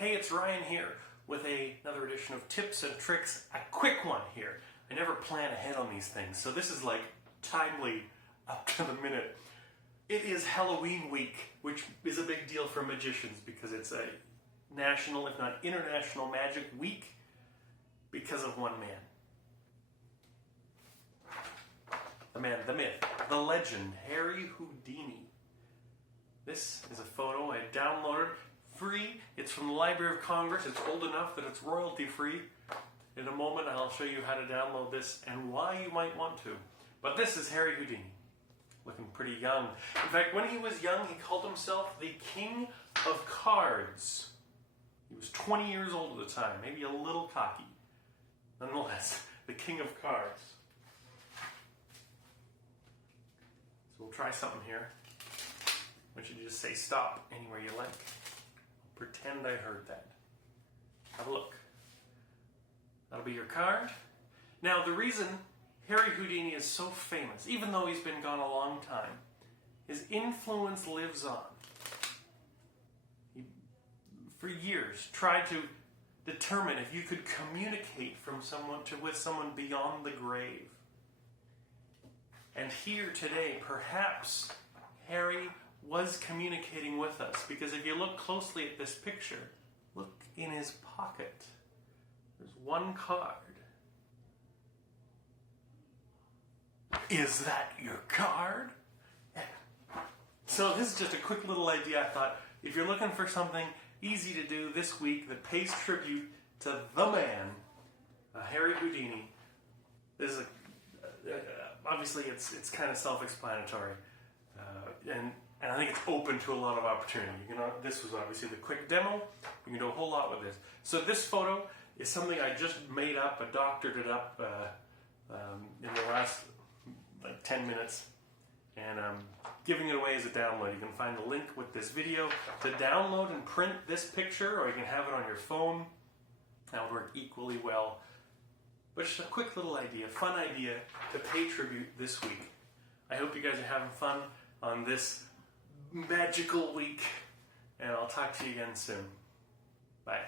Hey, it's Ryan here with another edition of Tips and Tricks, a quick one here. I never plan ahead on these things, so this is like timely up to the minute. It is Halloween week, which is a big deal for magicians because it's a national, if not international, magic week because of one man. The man, the myth, the legend, Harry Houdini. This is a photo I downloaded free. It's from the Library of Congress. It's old enough that it's royalty free. In a moment I'll show you how to download this and why you might want to. But this is Harry Houdini, looking pretty young. In fact, when he was young, he called himself the King of Cards. He was 20 years old at the time, maybe a little cocky. Nonetheless, the King of Cards. So we'll try something here. I want you to just say stop anywhere you like. Pretend I heard that. Have a look. That'll be your card. Now, the reason Harry Houdini is so famous, even though he's been gone a long time, his influence lives on. He, for years, tried to determine if you could communicate with someone beyond the grave. And here today, perhaps Harry was communicating with us, because if you look closely at this picture, look in his pocket. There's one card. Is that your card? Yeah. So this is just a quick little idea. I thought if you're looking for something easy to do this week that pays tribute to the man, Harry Houdini, this is obviously it's kind of self-explanatory, and I think it's open to a lot of opportunity. This was obviously the quick demo. You can do a whole lot with this. So this photo is something I just made up. I doctored it up in the last 10 minutes, and I'm giving it away as a download. You can find the link with this video to download and print this picture, or you can have it on your phone. That would work equally well. But just a quick little idea, fun idea to pay tribute this week. I hope you guys are having fun on this magical week, and I'll talk to you again soon. Bye.